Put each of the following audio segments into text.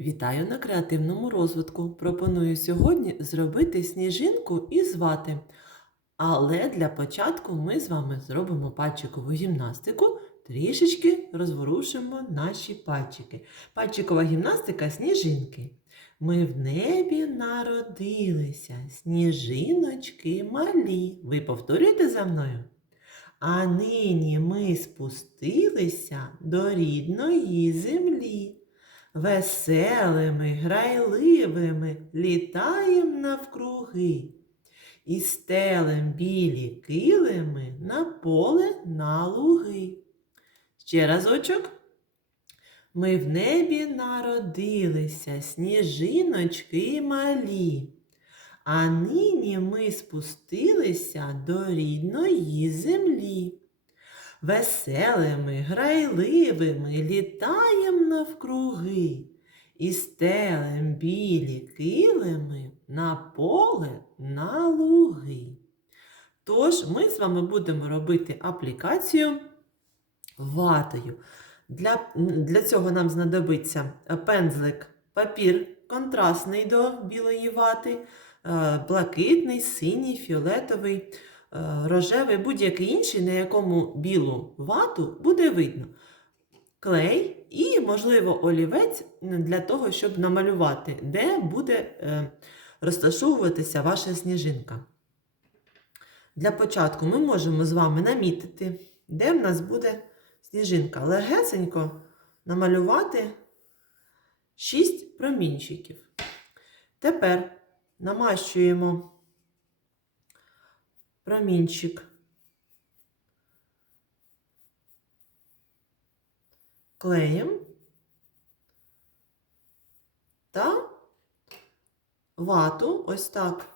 Вітаю на креативному розвитку. Пропоную сьогодні зробити сніжинку із вати. Але для початку ми з вами зробимо пальчикову гімнастику, трішечки розворушимо наші пальчики. Пальчикова гімнастика сніжинки. Ми в небі народилися, сніжиночки малі. Ви повторюєте за мною? А нині ми спустилися до рідної землі. Веселими, грайливими літаєм навкруги. І стелем білі килими на поле на луги. Ще разочок. Ми в небі народилися, сніжиночки малі. А нині ми спустилися до рідної землі. Веселими, грайливими літаєм навкруги і стелем білі килими на поле на луги. Тож ми з вами будемо робити аплікацію ватою. Для, для цього нам знадобиться пензлик, папір контрастний до білої вати, е, блакитний, синій, фіолетовий, е, рожевий, будь-який інший, на якому білу вату буде видно. Клей і, можливо, олівець для того, щоб намалювати, де буде е, розташовуватися ваша сніжинка. Для початку ми можемо з вами намітити, де в нас буде сніжинка. Легесенько намалювати 6 промінчиків. Тепер намащуємо промінчик клеєм. Та вату. Ось так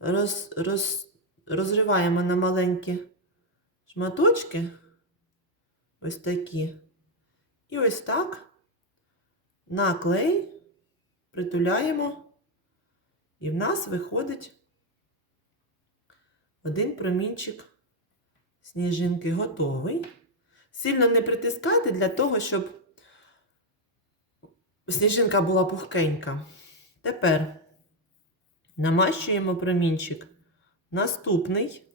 роз, роз, розриваємо на маленькі шматочки, ось такі, і ось так на клей притуляємо, і в нас виходить один промінчик сніжинки готовий. Сильно не притискайте для того, щоб сніжинка була пухкенька. Тепер намащуємо промінчик наступний.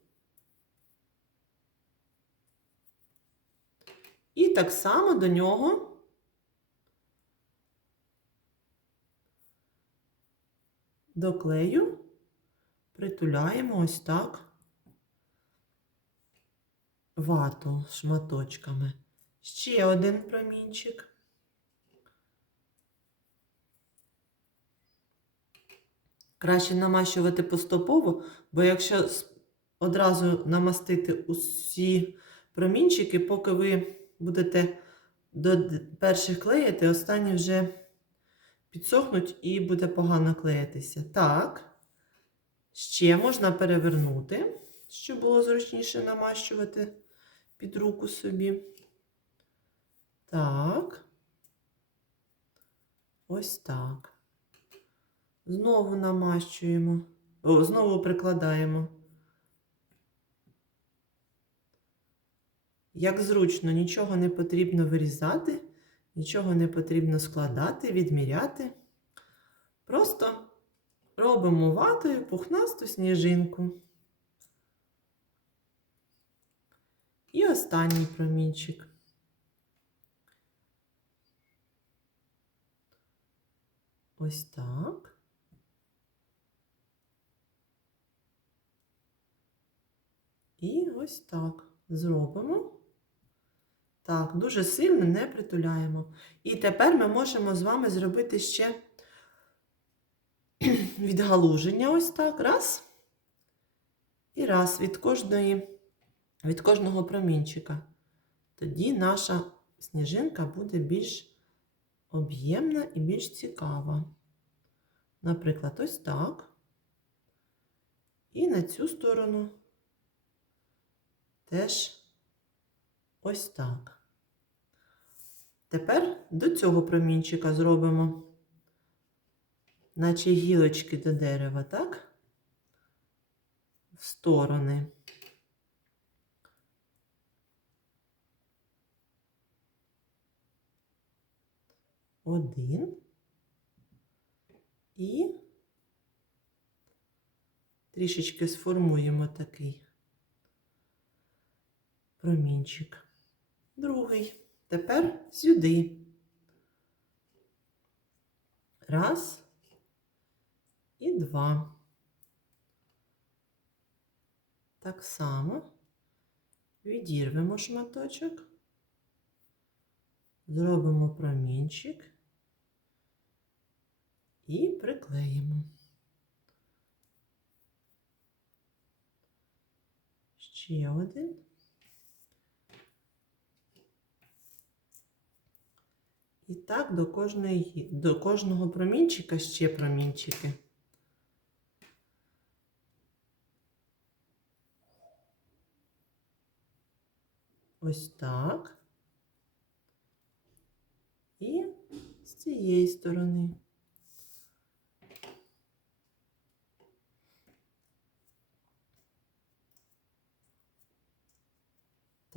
І так само до нього до клею притуляємо ось так вату шматочками. Ще один промінчик. Краще намащувати поступово, бо якщо одразу намастити усі промінчики, поки ви будете до перших клеїти, останні вже підсохнуть і буде погано клеїтися. Так, ще можна перевернути, щоб було зручніше намащувати під руку собі. Так. Ось так. Знову намащуємо, о, знову прикладаємо. Як зручно, нічого не потрібно вирізати, нічого не потрібно складати, відміряти. Просто робимо ватою пухнасту сніжинку. І останній промінчик. Ось так. І ось так зробимо. Так, дуже сильно не притуляємо. І тепер ми можемо з вами зробити ще відгалуження ось так. Раз. І раз від кожної, від кожного промінчика. Тоді наша сніжинка буде більш об'ємна і більш цікава. Наприклад, ось так. І на цю сторону теж ось так. Тепер до цього промінчика зробимо, наче гілочки до дерева, так? В сторони. Один. І трішечки сформуємо такий промінчик. Другий. Тепер сюди. Раз і два. Так само відірвемо шматочок, зробимо промінчик і приклеїмо. Ще один. І так до кожної, до кожного промінчика ще промінчики. Ось так. І з цієї сторони.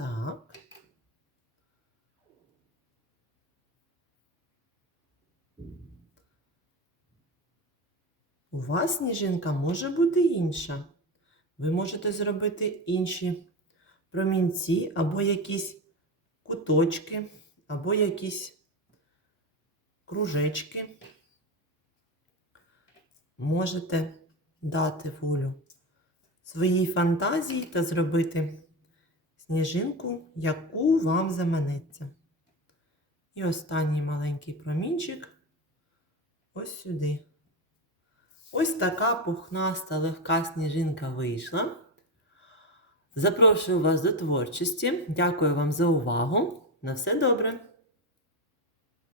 Так. У вас сніжинка може бути інша. Ви можете зробити інші промінці або якісь куточки, або якісь кружечки. Можете дати волю своїй фантазії та зробити сніжинку, яку вам заманеться. І останній маленький промінчик ось сюди. Ось така пухнаста легка сніжинка вийшла. Запрошую вас до творчості. Дякую вам за увагу. На все добре!